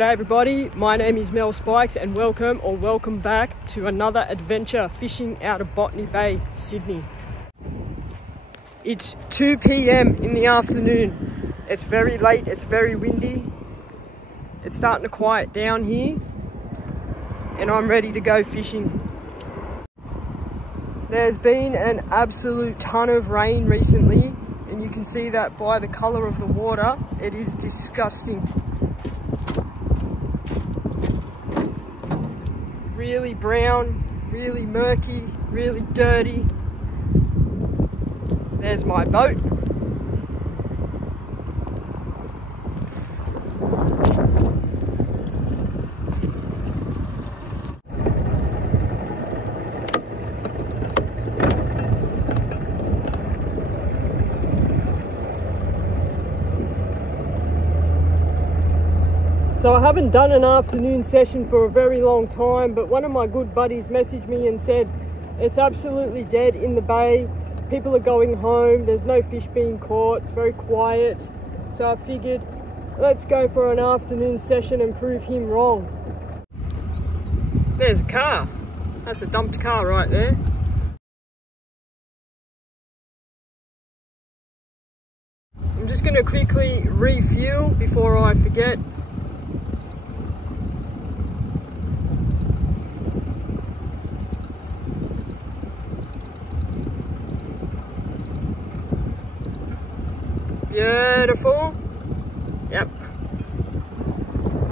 G'day everybody, my name is Mel Spikes and welcome back to another adventure fishing out of Botany Bay, Sydney. It's 2 p.m. in the afternoon. It's very late, it's very windy. It's starting to quiet down here and I'm ready to go fishing. There's been an absolute ton of rain recently and you can see that by the colour of the water. It is disgusting. Really brown, really murky, really dirty. There's my boat. So I haven't done an afternoon session for a very long time, but one of my good buddies messaged me and said it's absolutely dead in the bay. People are going home, there's no fish being caught, it's very quiet. So I figured, let's go for an afternoon session and prove him wrong. There's a car. That's a dumped car right there. I'm just going to quickly refuel before I forget. Beautiful. Yep.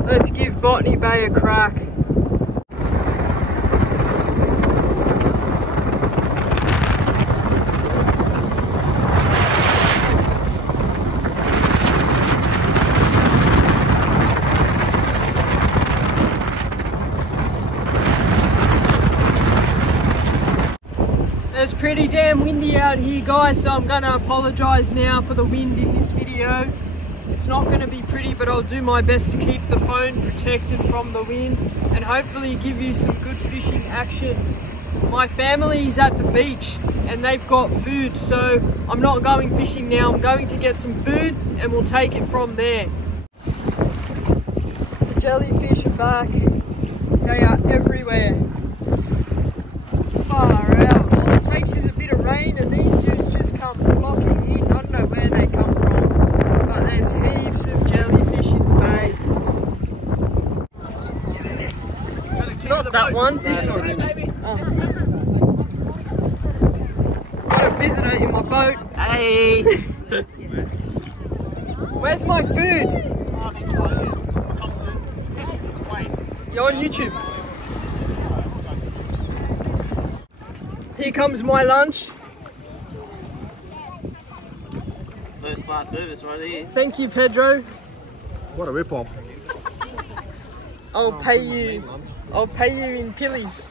Let's give Botany Bay a crack. It's pretty damn windy out here, guys, so I'm gonna apologize now for the wind in this video. It's not gonna be pretty, but I'll do my best to keep the phone protected from the wind and hopefully give you some good fishing action. My family is at the beach and they've got food, so I'm not going fishing now. I'm going to get some food and we'll take it from there. The jellyfish are back. They are everywhere. Far out. All it takes is a bit of rain and these dudes just come flocking in. I don't know where they come from, but there's heaps of jellyfish in the bay. Not that one, this one. Oh. Got a visitor in my boat. Hey! Where's my food? You're on YouTube. Here comes my lunch. First class service right here. Thank you, Pedro. What a rip-off. I'll pay you in pillies.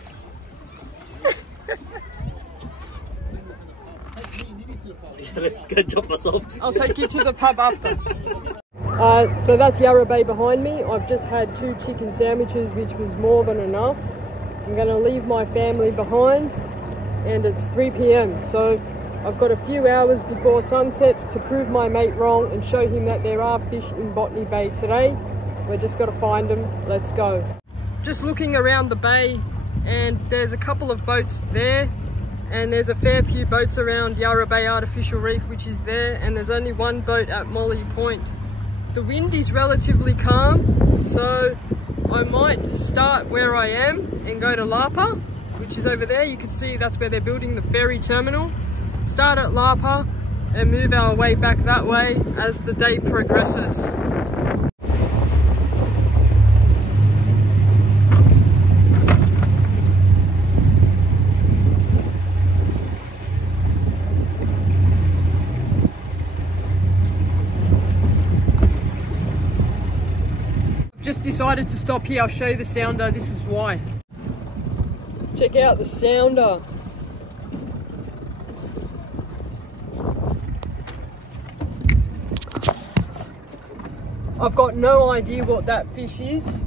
Let's go drop myself. I'll take you to the pub after. So that's Yarra Bay behind me. I've just had 2 chicken sandwiches, which was more than enough. I'm going to leave my family behind. And it's 3 p.m. so I've got a few hours before sunset to prove my mate wrong and show him that there are fish in Botany Bay today. We're just got to find them. Let's go. Just looking around the bay and there's a couple of boats there and there's a fair few boats around Yarra Bay Artificial Reef, which is there, and there's only one boat at Molly Point. The wind is relatively calm, so I might start where I am and go to Lapa, which is over there. You can see that's where they're building the ferry terminal. Start at Lapa and move our way back that way as the day progresses. I've just decided to stop here. I'll show you the sounder. This is why. Check out the sounder. I've got no idea what that fish is.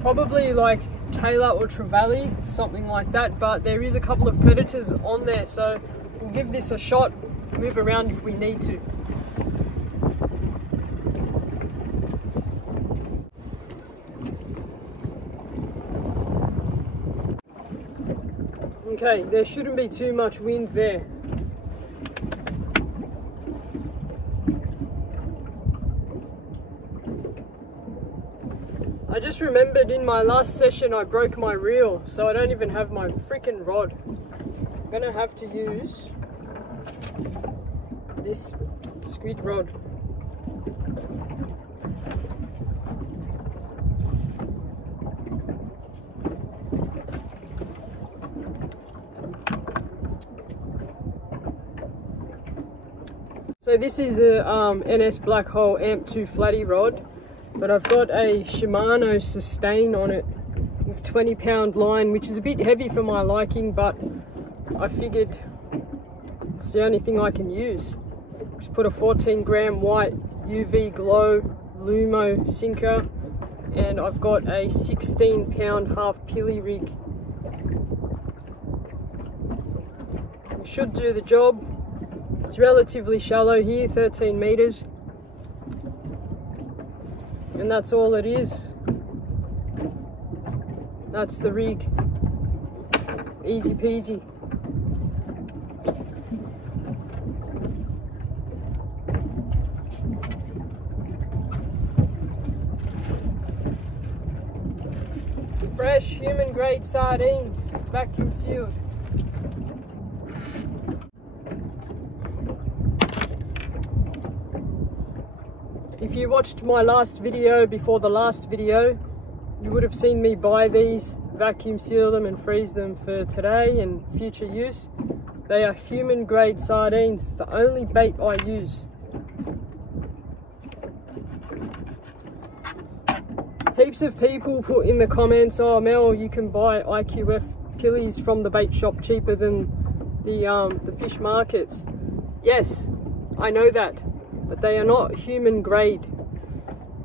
Probably like tailor or trevally, something like that, but there is a couple of predators on there, so we'll give this a shot, move around if we need to. Okay, there shouldn't be too much wind there. I just remembered in my last session I broke my reel, so I don't even have my freaking rod. I'm gonna have to use this squid rod. So this is a NS Black Hole Amp 2 flatty rod, but I've got a Shimano Sustain on it with 20-pound line, which is a bit heavy for my liking, but I figured it's the only thing I can use. Just put a 14-gram white UV glow Lumo sinker, and I've got a 16-pound half pilly rig. It should do the job. It's relatively shallow here, 13 meters. And that's all it is. That's the rig. Easy peasy. Fresh human grade sardines, vacuum sealed. If you watched my last video before the last video, you would have seen me buy these, vacuum seal them and freeze them for today and future use. They are human grade sardines, the only bait I use. Heaps of people put in the comments, oh Mel, you can buy IQF pillies from the bait shop cheaper than the fish markets. Yes, I know that, but they are not human grade.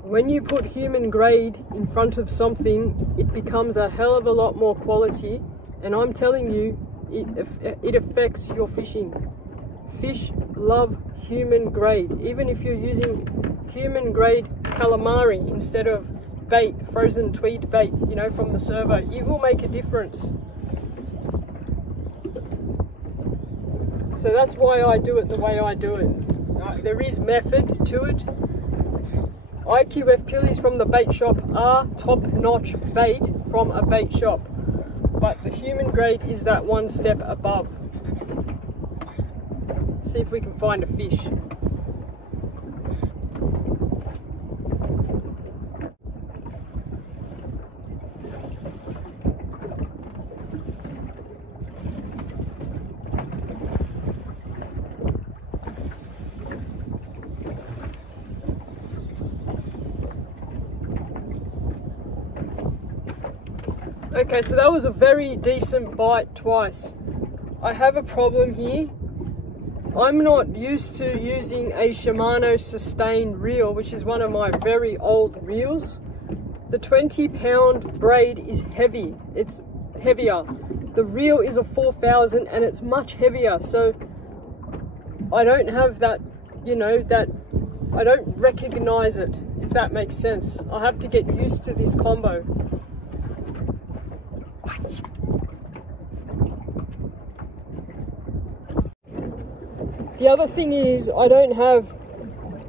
When you put human grade in front of something, it becomes a hell of a lot more quality, and I'm telling you, it affects your fishing. Fish love human grade. Even if you're using human grade calamari instead of bait, frozen tweed bait, you know, from the servo, it will make a difference. So that's why I do it the way I do it. There is method to it. IQF pillies from the bait shop are top-notch bait from a bait shop, but the human grade is that one step above. See if we can find a fish. Okay, so that was a very decent bite twice. I have a problem here. I'm not used to using a Shimano Sustain reel, which is one of my very old reels. The 20-pound braid is heavy. It's heavier. The reel is a 4000 and it's much heavier. So I don't have that, you know, that I don't recognize it, if that makes sense. I have to get used to this combo. The other thing is I don't have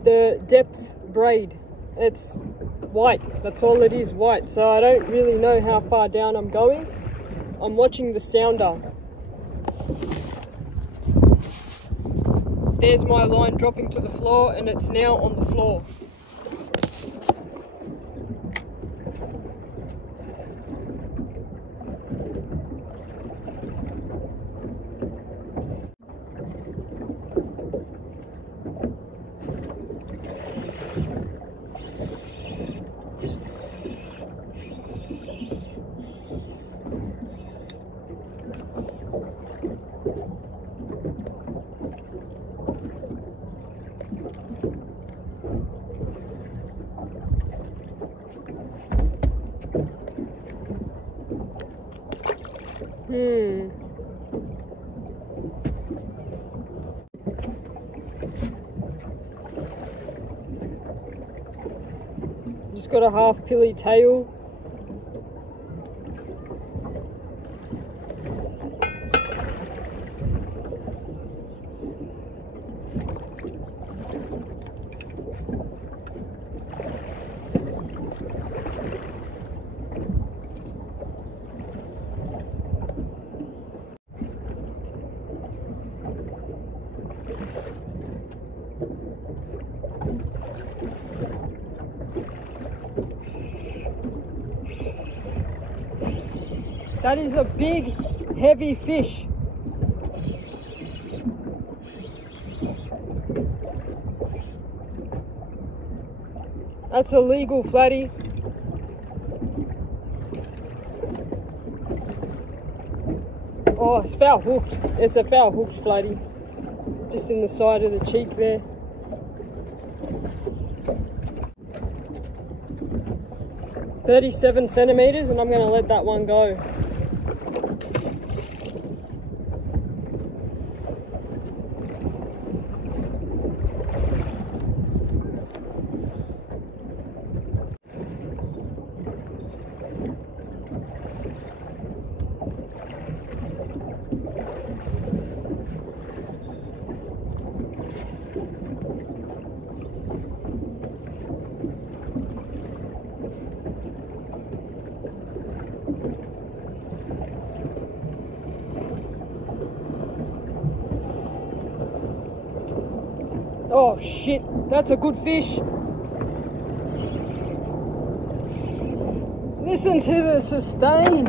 the depth braid. It's white, that's all it is, white. So I don't really know how far down I'm going. I'm watching the sounder. There's my line dropping to the floor and it's now on the floor. Just got a half pilly tail. That is a big, heavy fish. That's a legal flatty. Oh, it's foul hooked. It's a foul hooked flatty. Just in the side of the cheek there. "37 centimeters, and I'm going to let that one go. Oh shit, that's a good fish. Listen to the sustain.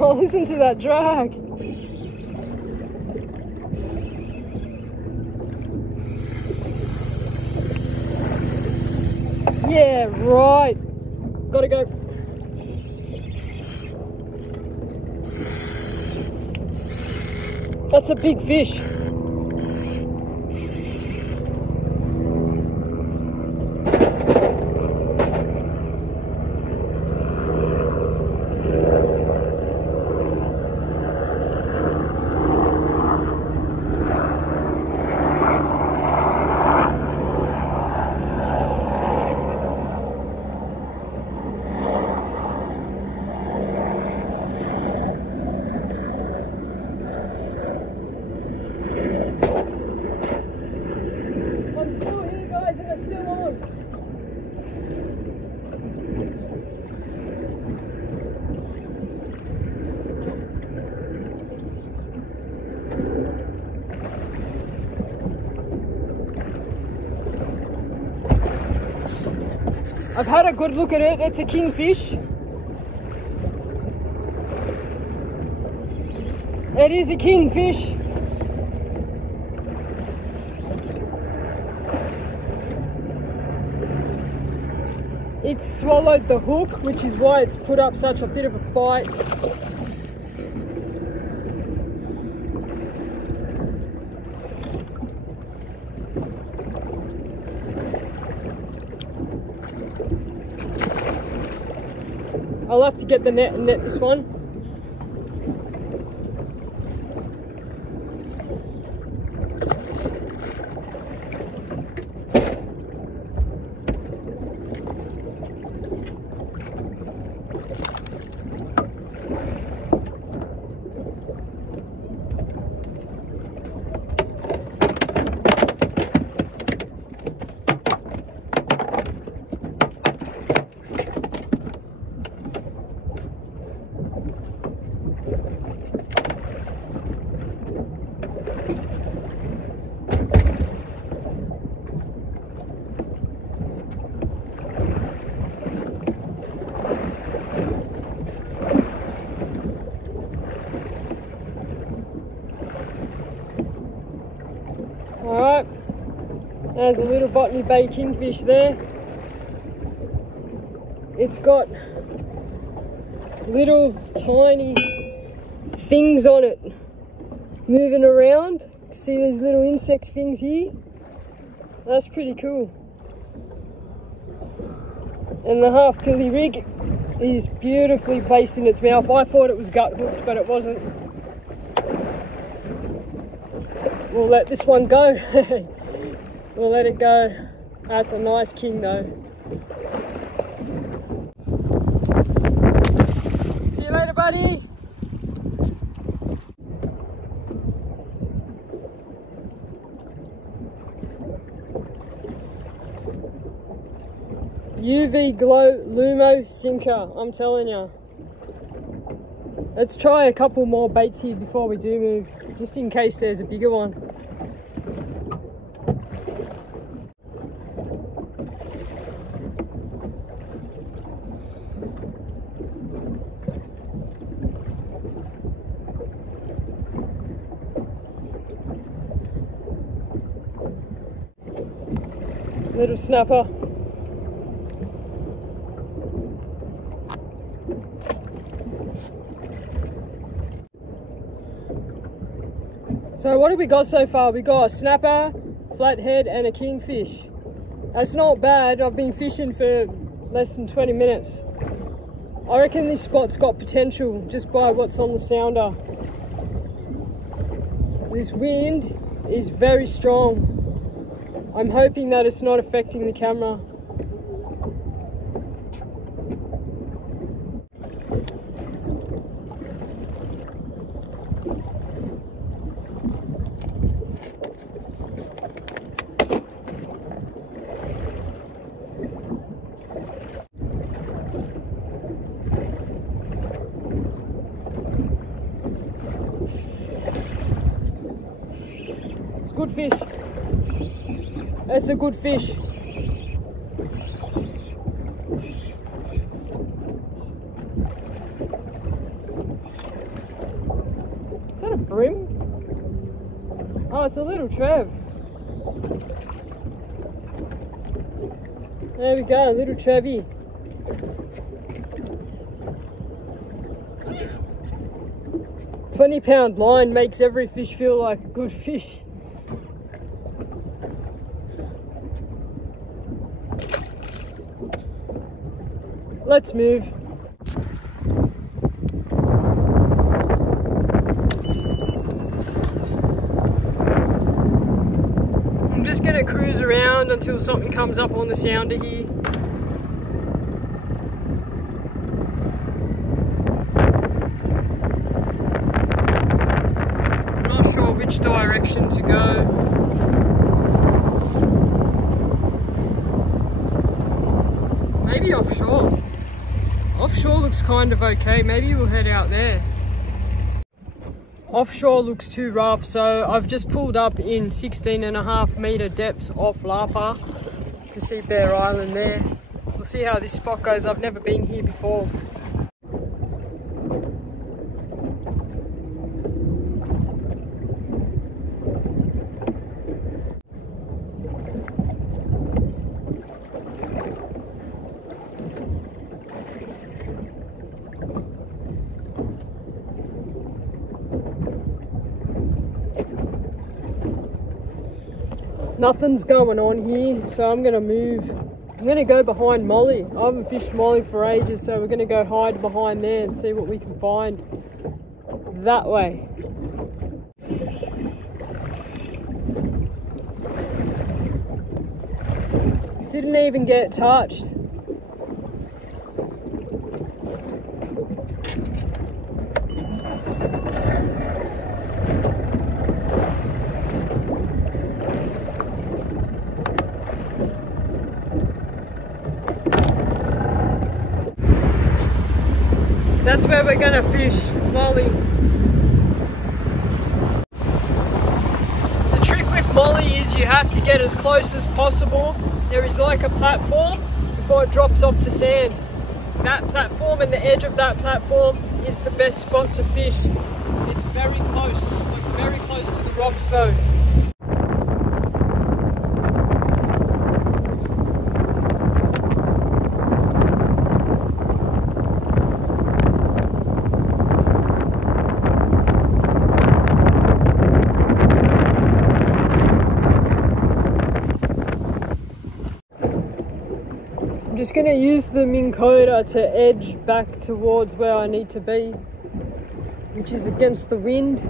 Oh, listen to that drag. Yeah, right. Gotta go. That's a big fish. I've had a good look at it. It's a kingfish. It is a kingfish. It's swallowed the hook, which is why it's put up such a bit of a fight. I'll have to get the net and net this one. Alright, there's a little Botany Bay kingfish there. It's got little tiny things on it moving around. See these little insect things here? That's pretty cool. And the half-pilly rig is beautifully placed in its mouth. I thought it was gut hooked, but it wasn't. We'll let this one go. We'll let it go. That's a nice king though. See you later, buddy. UV glow Lumo sinker, I'm telling you. Let's try a couple more baits here before we do move, just in case there's a bigger one. Little snapper. So what have we got so far? We got a snapper, flathead and a kingfish. That's not bad. I've been fishing for less than 20 minutes. I reckon this spot's got potential just by what's on the sounder. This wind is very strong. I'm hoping that it's not affecting the camera. Good fish. That's a good fish. Is that a brim? Oh, it's a little Trev. There we go, a little Trevy. £20 line makes every fish feel like a good fish. Let's move. I'm just gonna cruise around until something comes up on the sounder here. Not sure which direction to go. Maybe offshore. Offshore looks kind of okay. Maybe we'll head out there. Offshore looks too rough, so I've just pulled up in 16.5 metre depths off Lapa. You can see Bear Island there. We'll see how this spot goes. I've never been here before. Nothing's going on here, so I'm gonna move. I'm gonna go behind Molly. I haven't fished Molly for ages, so we're gonna go hide behind there and see what we can find that way. Didn't even get touched. That's where we're gonna fish Molly. The trick with Molly is you have to get as close as possible. There is like a platform before it drops off to sand. That platform and the edge of that platform is the best spot to fish. It's very close, like very close to the rocks though. I'm just going to use the Minn Kota to edge back towards where I need to be, which is against the wind.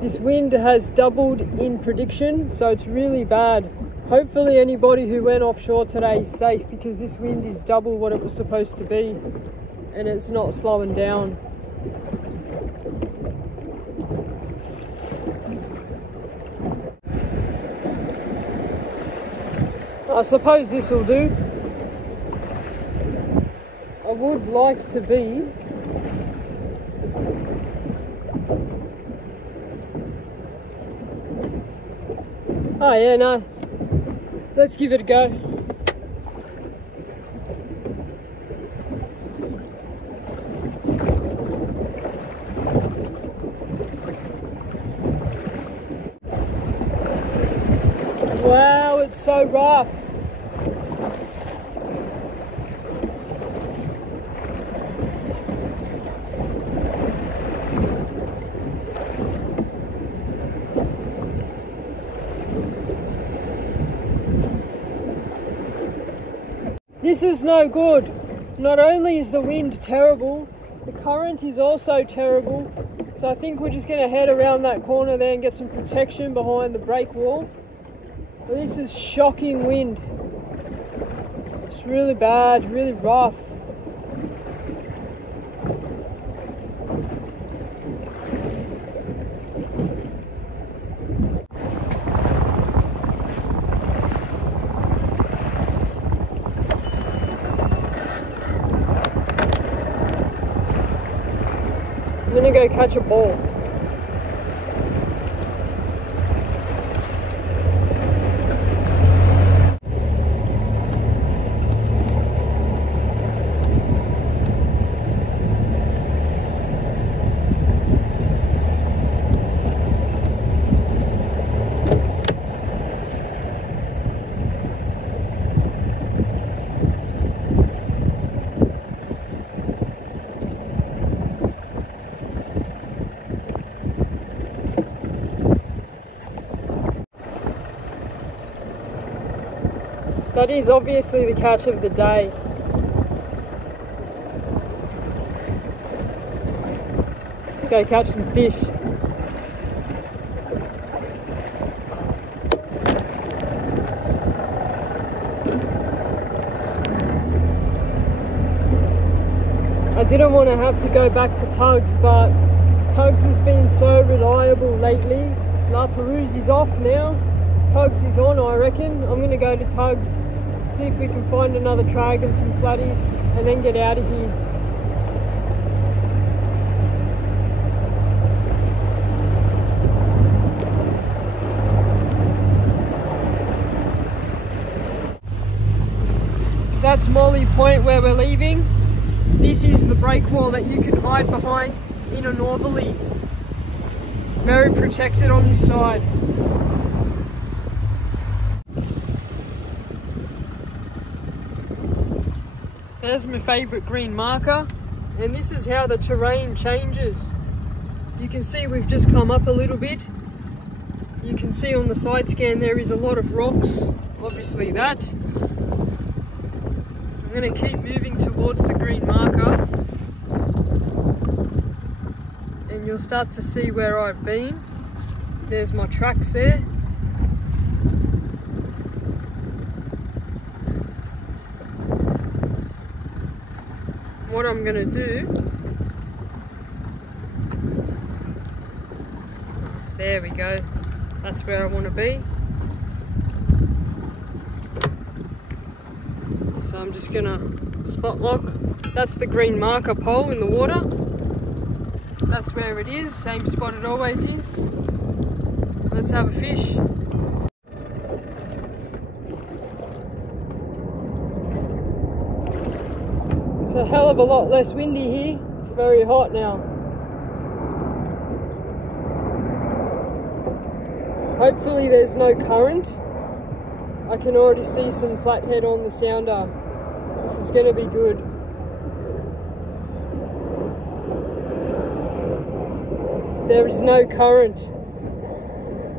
This wind has doubled in prediction, so it's really bad. Hopefully anybody who went offshore today is safe, because this wind is double what it was supposed to be and it's not slowing down. I suppose this will do. I would like to be oh yeah, no, let's give it a go. Wow, it's so rough. This is no good. Not only is the wind terrible, the current is also terrible. So I think we're just going to head around that corner there and get some protection behind the break wall. But this is shocking wind. It's really bad, really rough. I'm gonna go catch a ball. That is obviously the catch of the day. Let's go catch some fish. I didn't want to have to go back to Tugs, but Tugs has been so reliable lately. La Perouse is off now. Tugs is on, I reckon. I'm going to go to Tugs, see if we can find another trag and some flatty, and then get out of here. So that's Molly Point where we're leaving. This is the break wall that you can hide behind in a northerly. Very protected on this side. There's my favourite green marker, and this is how the terrain changes. You can see we've just come up a little bit. You can see on the side scan there is a lot of rocks, obviously that. I'm going to keep moving towards the green marker, and you'll start to see where I've been. There's my tracks there. What I'm going to do, there we go, that's where I want to be. So I'm just going to spot lock. That's the green marker pole in the water. That's where it is, same spot it always is. Let's have a fish. It's a hell of a lot less windy here. It's very hot now. Hopefully there's no current. I can already see some flathead on the sounder. This is going to be good. There is no current.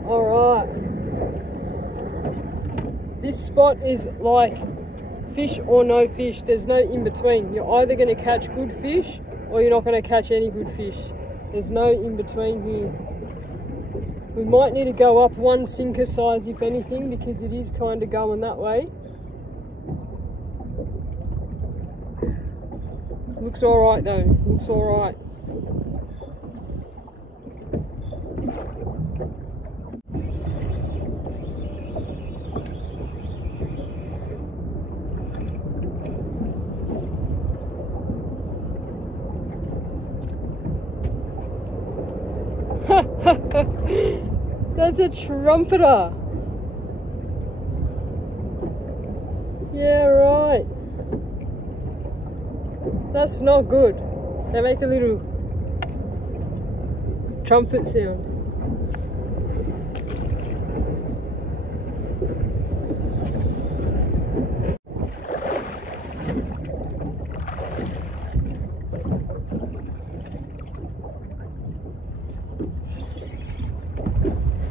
Alright. This spot is like fish or no fish. There's no in between. You're either going to catch good fish or you're not going to catch any good fish. There's no in between here. We might need to go up one sinker size if anything, because it is kind of going that way. Looks alright though, looks alright. That's a trumpeter. Yeah, right. That's not good. They make a little trumpet sound.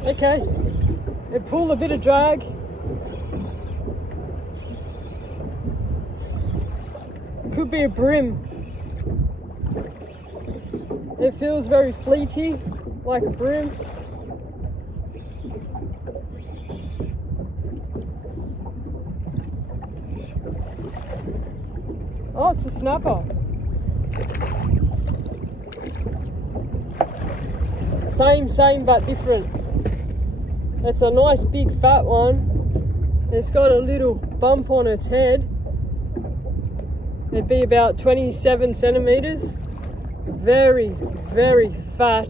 Okay, they pull a bit of drag. could be a brim. It feels very fleety, like a brim. Oh, it's a snapper. Same but different. It's a nice big fat one. It's got a little bump on its head. It'd be about 27 centimeters. Very, very fat.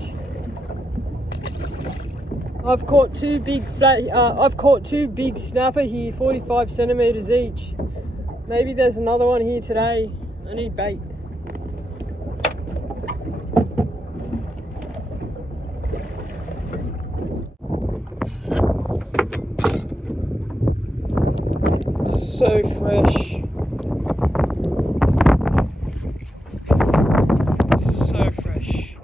I've caught two big snapper here, 45 centimeters each. Maybe there's another one here today. I need bait. So fresh. So fresh.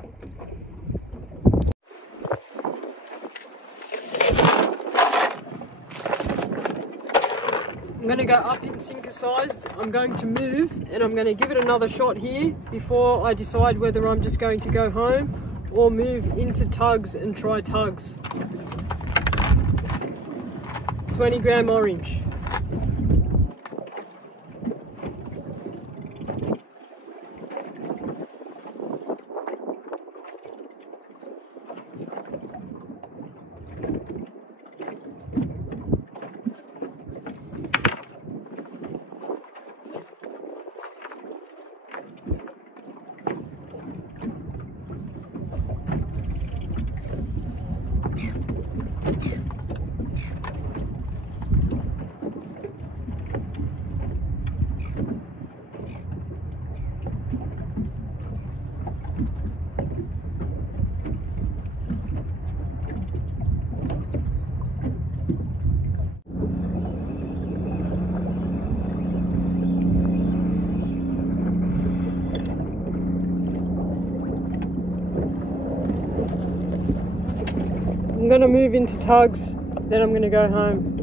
I'm going to go up in sinker size. I'm going to move and I'm going to give it another shot here before I decide whether I'm just going to go home or move into tugs and try tugs. 20 gram orange. I'm going to move into tugs, then I'm going to go home.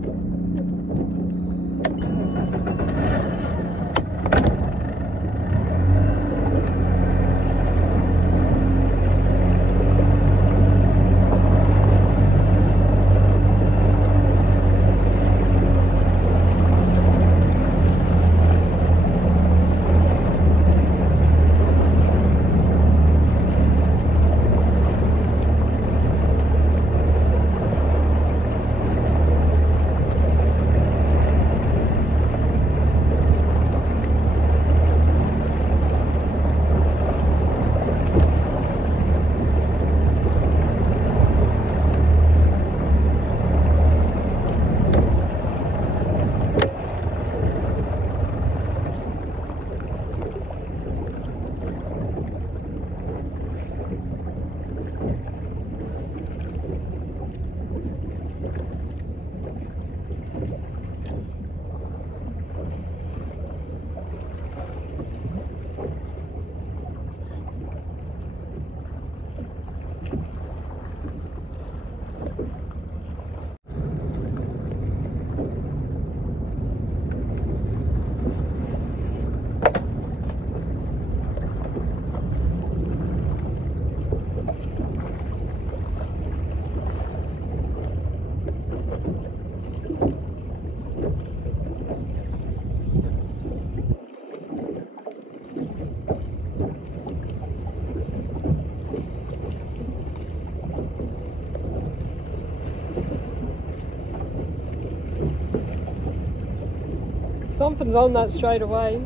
Something's on that straight away.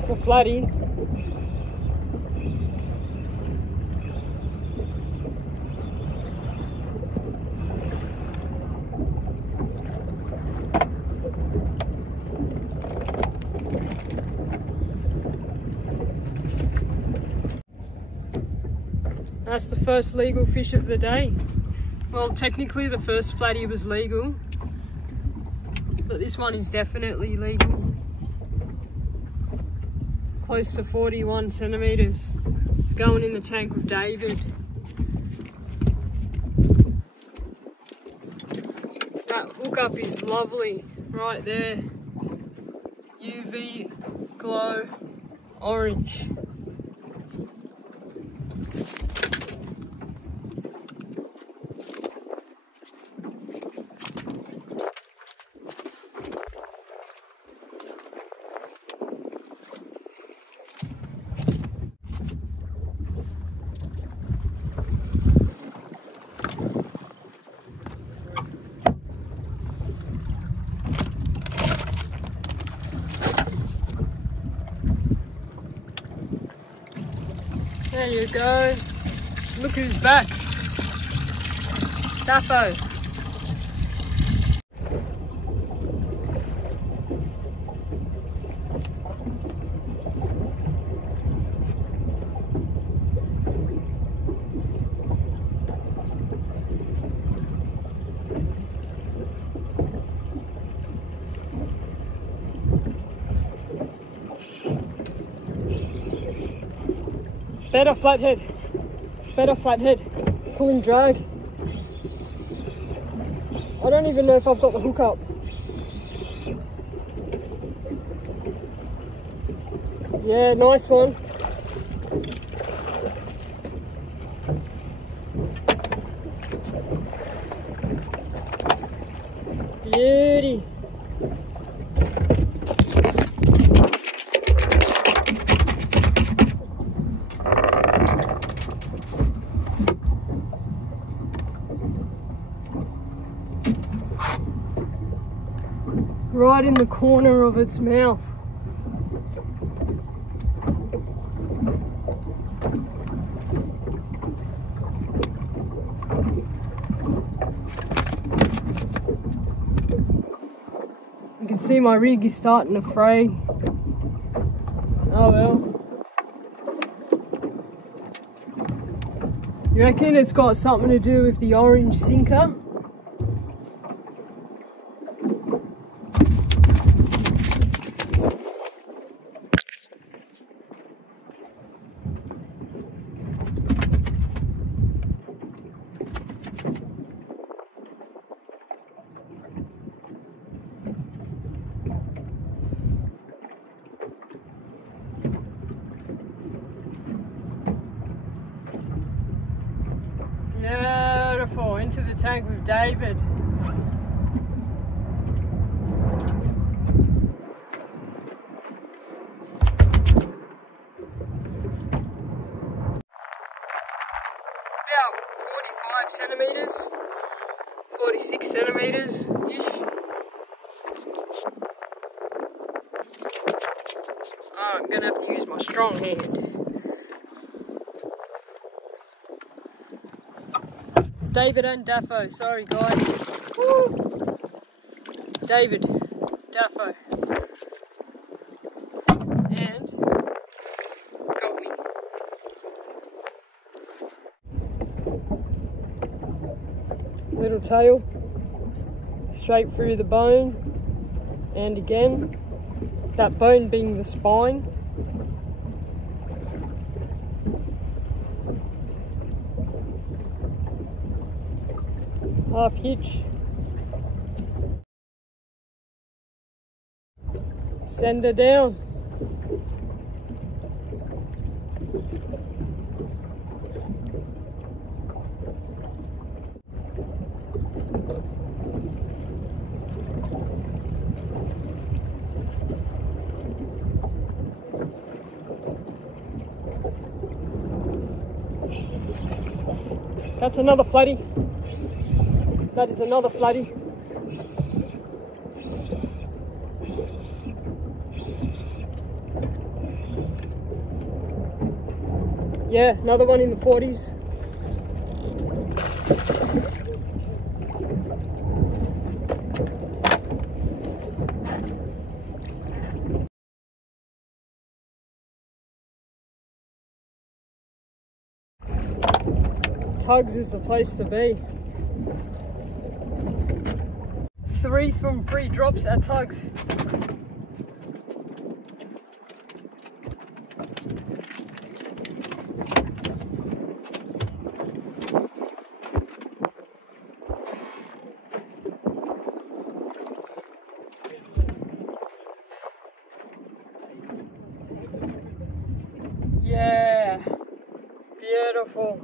It's a flatty. That's the first legal fish of the day. Well, technically the first flatty was legal, but this one is definitely legal. Close to 41 centimeters. It's going in the tank with David. That hookup is lovely, right there. UV glow orange. There you go. Look who's back. Daffo. Better flathead. Better flathead. Pulling drag. I don't even know if I've got the hook up. Yeah, nice one. Beauty. Right in the corner of its mouth. You can see my rig is starting to fray. Oh well. You reckon it's got something to do with the orange sinker? Beautiful, into the tank with David. It's about 45 centimeters, 46 centimeters-ish. Oh, I'm gonna have to use my strong hand. David and Daffo, sorry guys. Woo. David, Daffo. And got me. Little tail, straight through the bone, and again, that bone being the spine. Half hitch. Send her down. That's another flatty. That is another flatty. Yeah, another one in the 40s. Tugs is the place to be. 3 from 3 drops at Tugs. beautiful.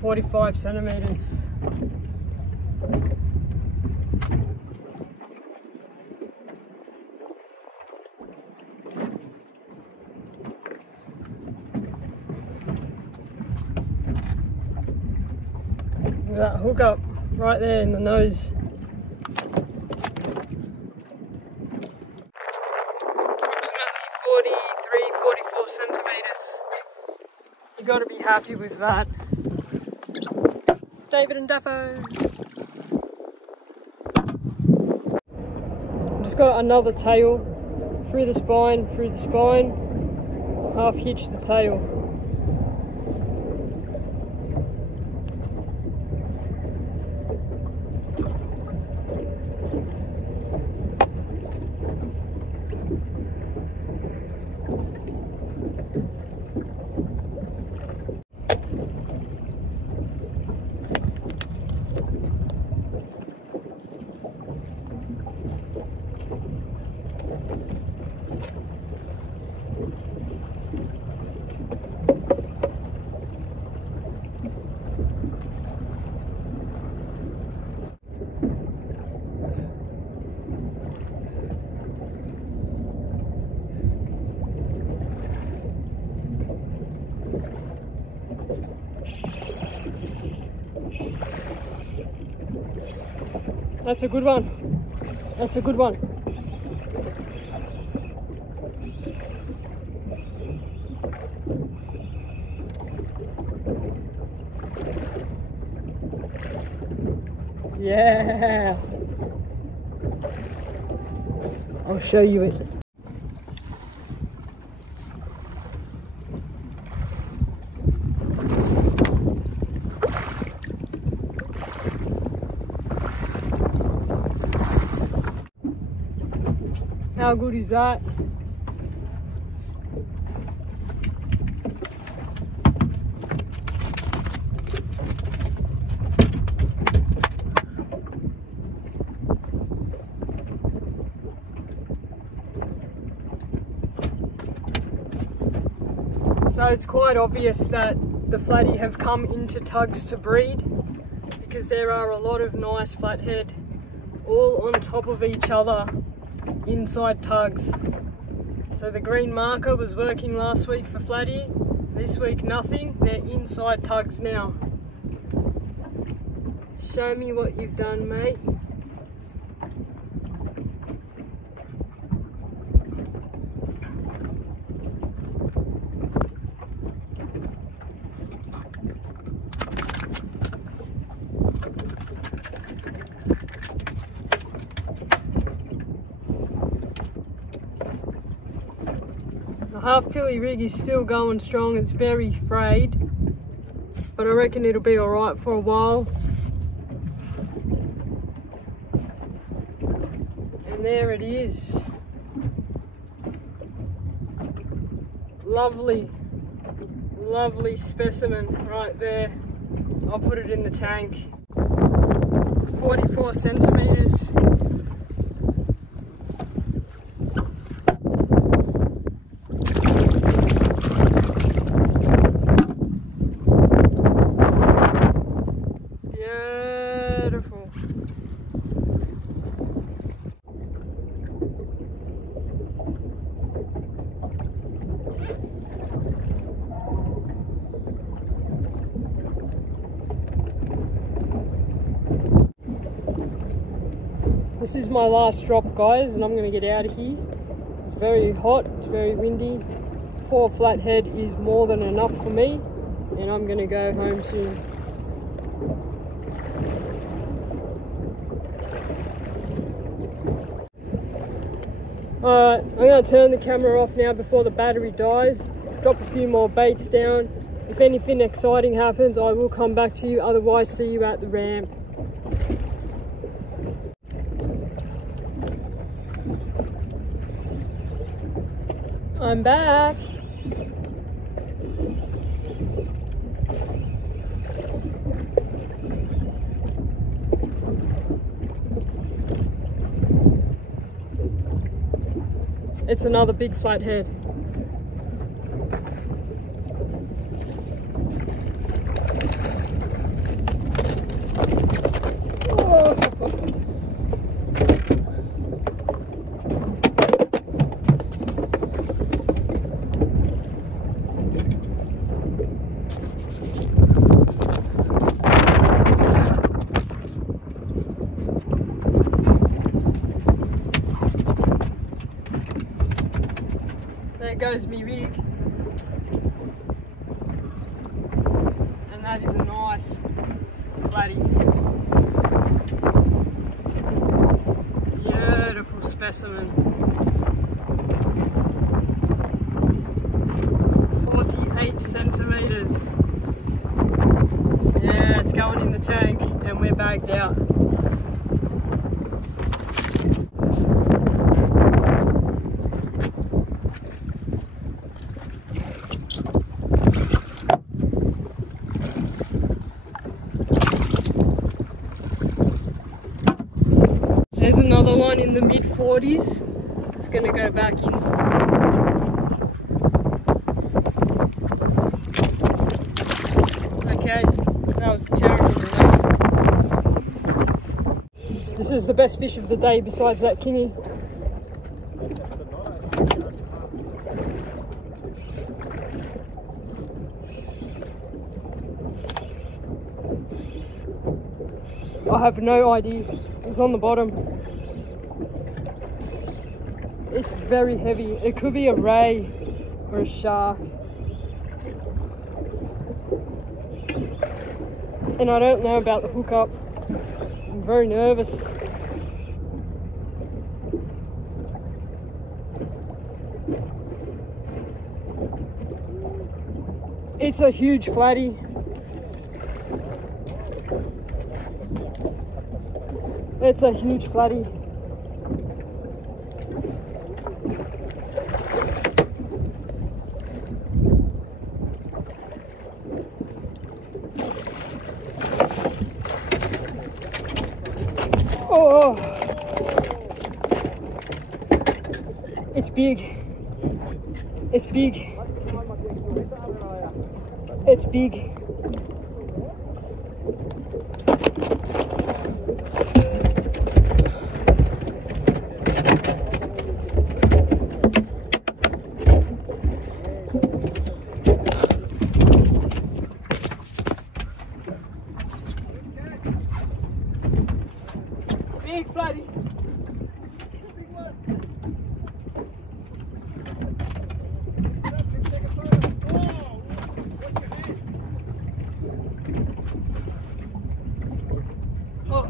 "45 centimeters. Look at that hook up right there in the nose. Approximately 43, 44 centimeters. You got to be happy with that. David and Daffo. Just got another tail through the spine, half hitch the tail. That's a good one. That's a good one. Yeah. I'll show you it. How good is that? So it's quite obvious that the flatty have come into tugs to breed, because there are a lot of nice flathead all on top of each other inside tugs. So the green marker was working last week for flatty, this week nothing, they're inside tugs now. Show me what you've done, mate. The half-pilly rig is still going strong, it's very frayed, but I reckon it'll be alright for a while. And there it is. Lovely, lovely specimen right there. I'll put it in the tank. 44 centimeters. Beautiful. This is my last drop, guys, and I'm going to get out of here. It's very hot, it's very windy. 4 flathead is more than enough for me, and I'm going to go home soon. Alright, I'm going to turn the camera off now before the battery dies. Drop a few more baits down. If anything exciting happens, I will come back to you. Otherwise, see you at the ramp. I'm back. It's another big flathead. Oh. There goes me rig, and that is a nice flatty, beautiful specimen. 48 centimeters. Yeah, it's going in the tank and we're bagged out. There's another one in the mid-40s. It's going to go back in. Okay, that was a terrible release. This is the best fish of the day besides that kingy. I have no idea. It's on the bottom. It's very heavy. It could be a ray or a shark. And I don't know about the hookup. I'm very nervous. It's a huge flatty. It's a huge flatty. Oh, it's big. It's big. It's big. Big flatty. Oh.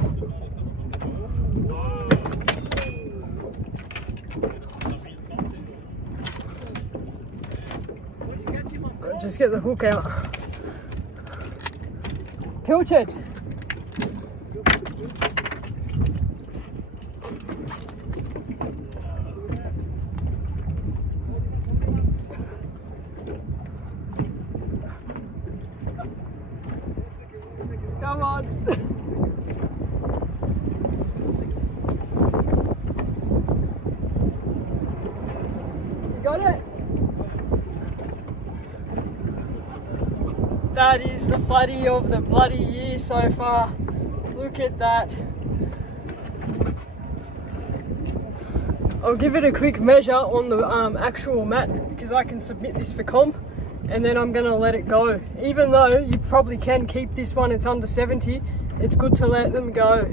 Just get the hook out. Pilchard. Come on. You got it? That is the flatty of the bloody year so far. Look at that. I'll give it a quick measure on the actual mat because I can submit this for comp, and then I'm gonna let it go. Even though you probably can keep this one, it's under 70, it's good to let them go.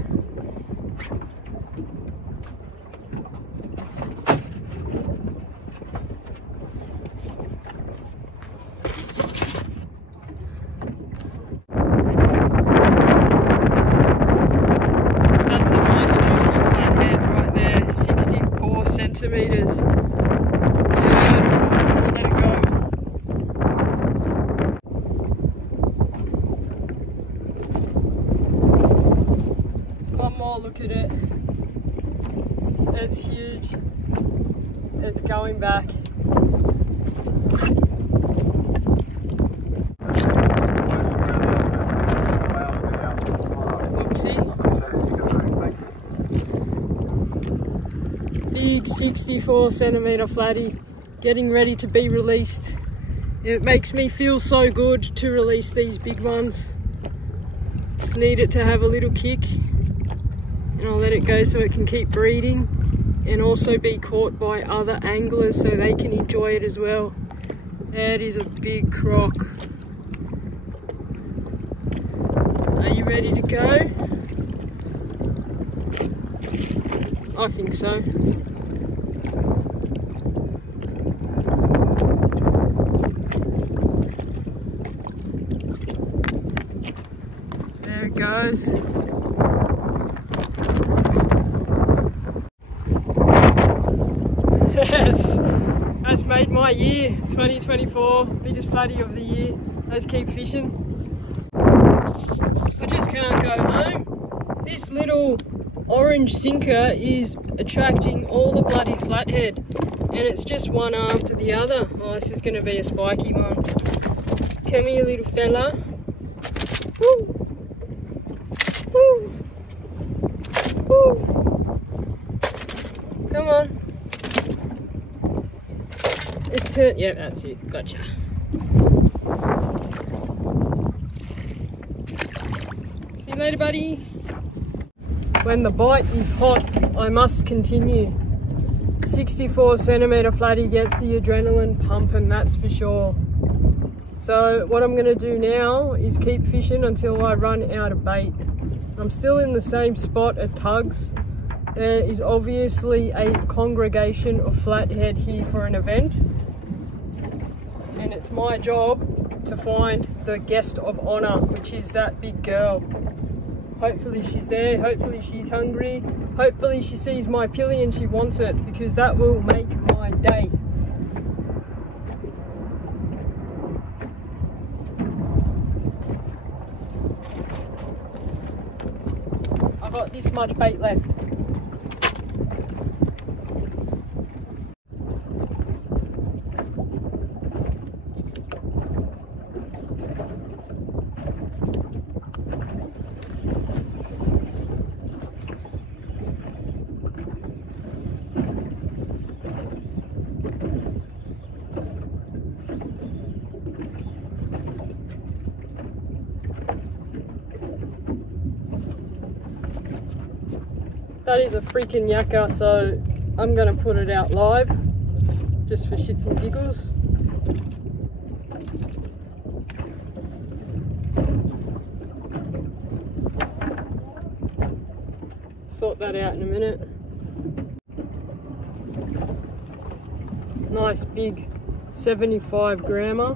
That's a nice juicy flathead right there, 64 centimeters. Beautiful, I'll let it go. One more look at it. It's huge. It's going back. Oopsie. Big 6 64 centimetre flatty, getting ready to be released. It makes me feel so good to release these big ones. Just need it to have a little kick, and I'll let it go so it can keep breeding and also be caught by other anglers so they can enjoy it as well. That is a big croc. Are you ready to go? I think so. There it goes. Yes, that's made my year. 2024, biggest flatty of the year. Let's keep fishing. I just can't go home. This little orange sinker is attracting all the bloody flathead, and it's just one after the other. Oh, this is going to be a spiky one. Come here, little fella. Woo. Woo. Woo. Come on. This turn, yeah, that's it. Gotcha. See you later, buddy. When the bite is hot, I must continue. 64 centimetre flatty gets the adrenaline pumping, that's for sure. So what I'm going to do now is keep fishing until I run out of bait. I'm still in the same spot at Tugs. There is obviously a congregation of flathead here for an event, and it's my job to find the guest of honour, which is that big girl. Hopefully she's there, hopefully she's hungry, hopefully she sees my pilly and she wants it, because that will make my day. I've got this much bait left. That is a freaking yakka, so I'm going to put it out live, just for shits and giggles. Sort that out in a minute. Nice big 75 grammer.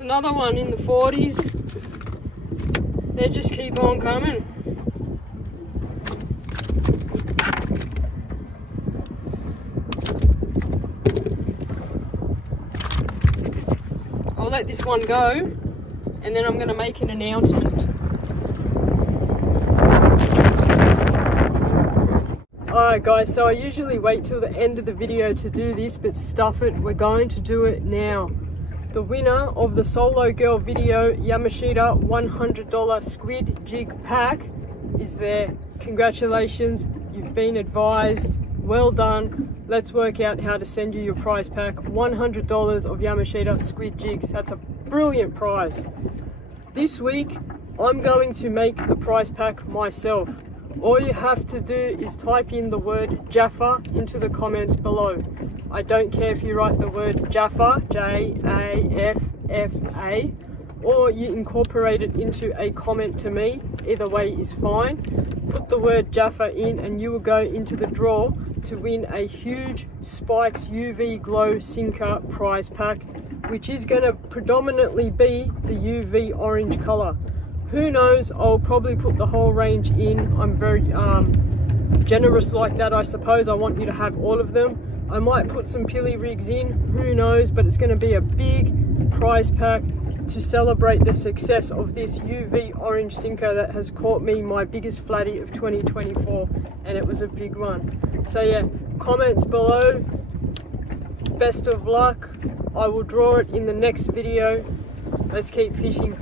Another one in the 40s. They just keep on coming. I'll let this one go, and then I'm going to make an announcement. Alright guys, so I usually wait till the end of the video to do this, but stuff it, we're going to do it now. The winner of the Solo Girl video Yamashita $100 squid jig pack is there. Congratulations, you've been advised. Well done. Let's work out how to send you your prize pack. $100 of Yamashita squid jigs. That's a brilliant prize. This week, I'm going to make the prize pack myself. All you have to do is type in the word Jaffa into the comments below. I don't care if you write the word Jaffa, J-A-F-F-A, or you incorporate it into a comment to me. Either way is fine. Put the word Jaffa in and you will go into the draw to win a huge Spikes UV Glow Sinker prize pack. which is going to predominantly be the UV orange color. Who knows, I'll probably put the whole range in. I'm very generous like that, I suppose. I want you to have all of them. I might put some pilly rigs in, who knows, but it's going to be a big prize pack to celebrate the success of this UV orange sinker that has caught me my biggest flatty of 2024, and it was a big one. So yeah, comments below. Best of luck. I will draw it in the next video. Let's keep fishing.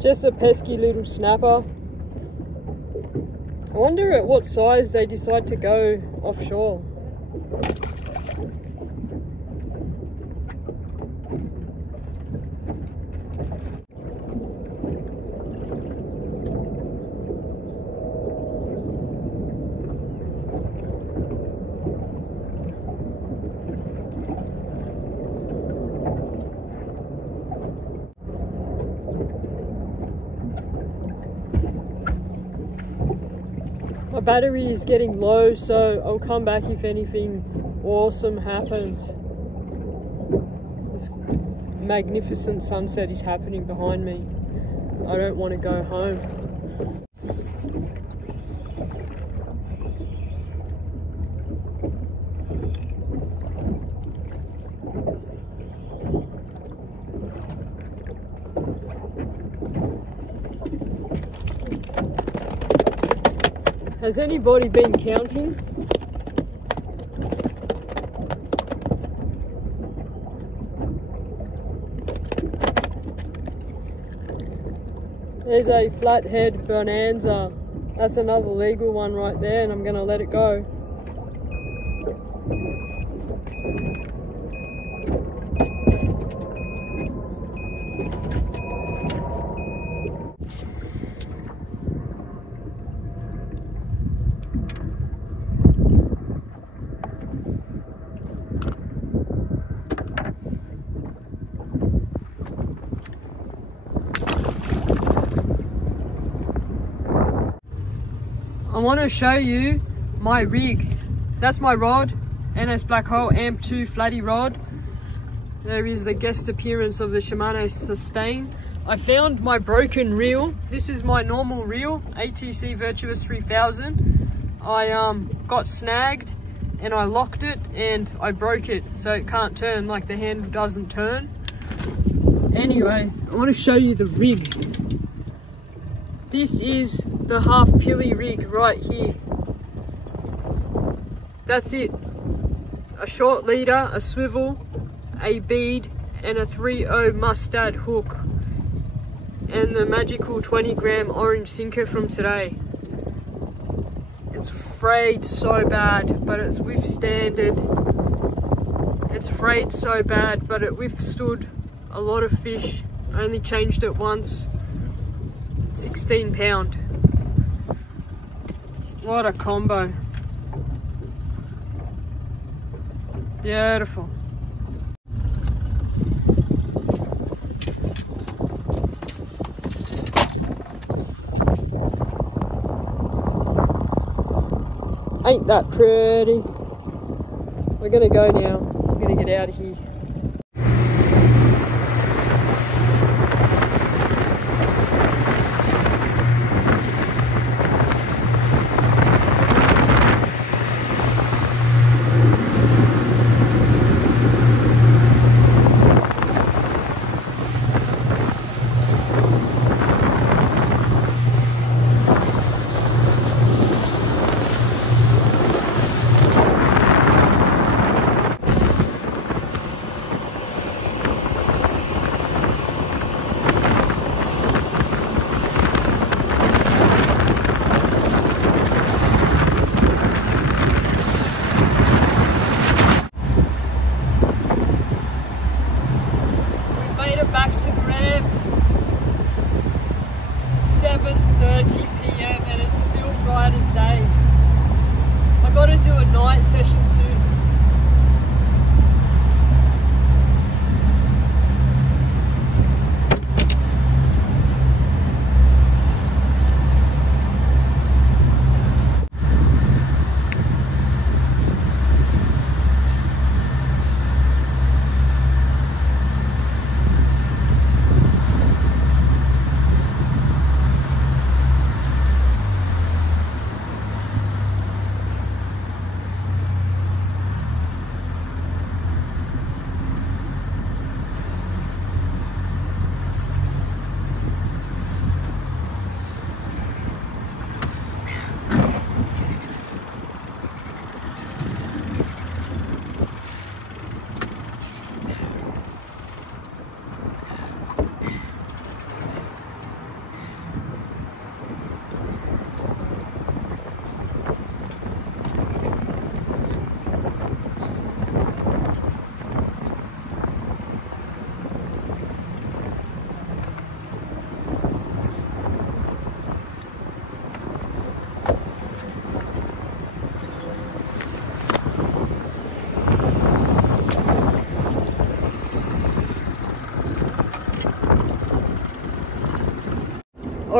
Just a pesky little snapper. I wonder at what size they decide to go offshore. My battery is getting low, so I'll come back if anything awesome happens. This magnificent sunset is happening behind me. I don't want to go home. Has anybody been counting? There's a flathead bonanza. That's another legal one right there, and I'm gonna let it go. I want to show you my rig. That's my rod, NS Black Hole Amp 2 flatty rod. There is the guest appearance of the Shimano Sustain. I found my broken reel. This is my normal reel, ATC Virtuous 3000. I got snagged and I locked it and I broke it, so it can't turn, like the handle doesn't turn. Anyway, I want to show you the rig. This is the half pilly rig right here. That's it. A short leader, a swivel, a bead, and a 3/0 mustad hook. And the magical 20-gram orange sinker from today. It's frayed so bad, but it's withstanded. It's frayed so bad, but it withstood a lot of fish. I only changed it once. 16 pound. What a combo. Beautiful. Ain't that pretty? We're gonna go now. We're gonna get out of here.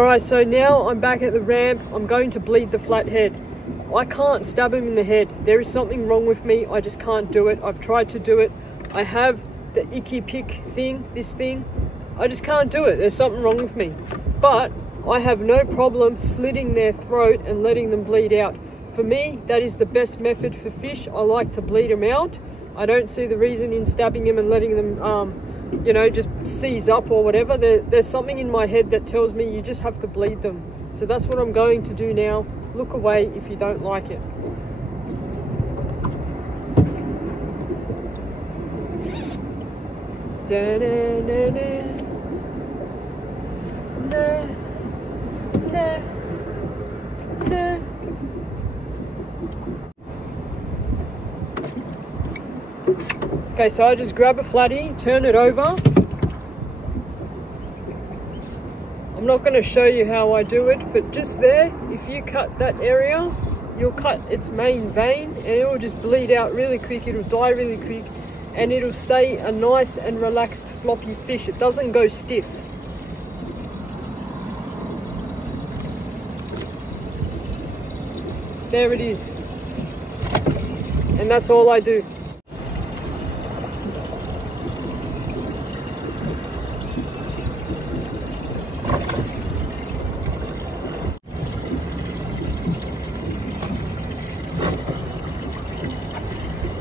Alright, so now I'm back at the ramp. I'm going to bleed the flathead. I can't stab him in the head. There is something wrong with me. I just can't do it. I've tried to do it. I have the icky pick thing, this thing. I just can't do it. There's something wrong with me. But I have no problem slitting their throat and letting them bleed out. For me, that is the best method for fish. I like to bleed them out. I don't see the reason in stabbing them and letting them, you know, just seize up or whatever. There's something in my head that tells me you just have to bleed them. So that's what I'm going to do now. Look away if you don't like it. Okay, so I just grab a flatty, turn it over. I'm not going to show you how I do it, but just there, if you cut that area, you'll cut its main vein and it will just bleed out really quick. It'll die really quick and it'll stay a nice and relaxed floppy fish. It doesn't go stiff. There it is. And that's all I do.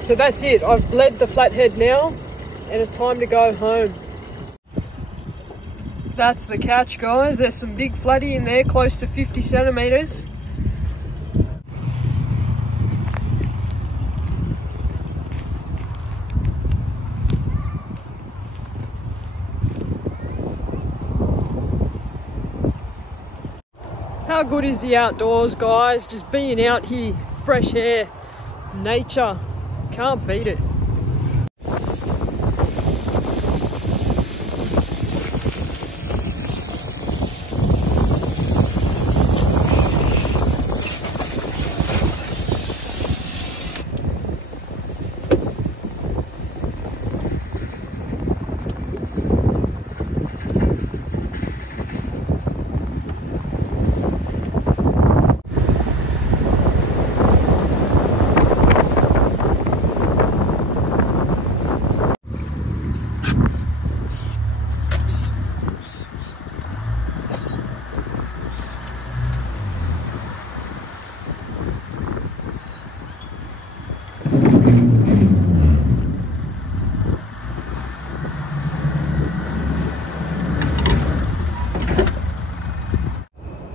So that's it. I've bled the flathead now and it's time to go home. That's the catch, guys. There's some big flatty in there, close to 50 centimeters. How good is the outdoors, guys? Just being out here, fresh air, nature. Can't beat it.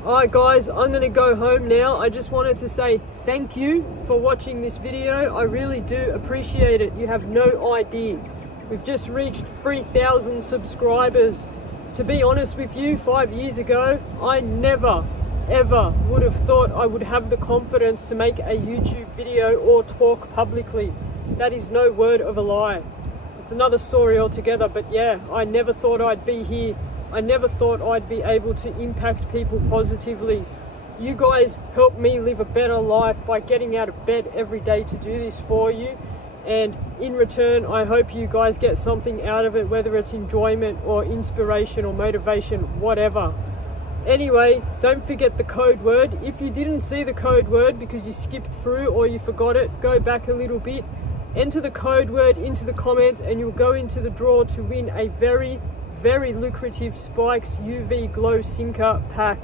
Alright guys, I'm going to go home now. I just wanted to say thank you for watching this video. I really do appreciate it. You have no idea. We've just reached 3,000 subscribers. To be honest with you, 5 years ago, I never, ever would have thought I would have the confidence to make a YouTube video or talk publicly. That is no word of a lie. It's another story altogether, but yeah, I never thought I'd be here. I never thought I'd be able to impact people positively. You guys help me live a better life by getting out of bed every day to do this for you. And in return, I hope you guys get something out of it, whether it's enjoyment or inspiration or motivation, whatever. Anyway, don't forget the code word. If you didn't see the code word because you skipped through or you forgot it, go back a little bit, enter the code word into the comments and you'll go into the draw to win a very lucrative Spikes UV Glow Sinker pack,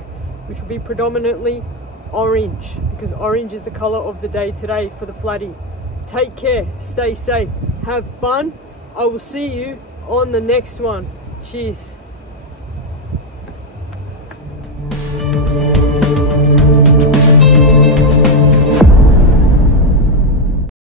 which will be predominantly orange because orange is the color of the day today for the flatty. Take care, stay safe, have fun. I will see you on the next one. Cheers.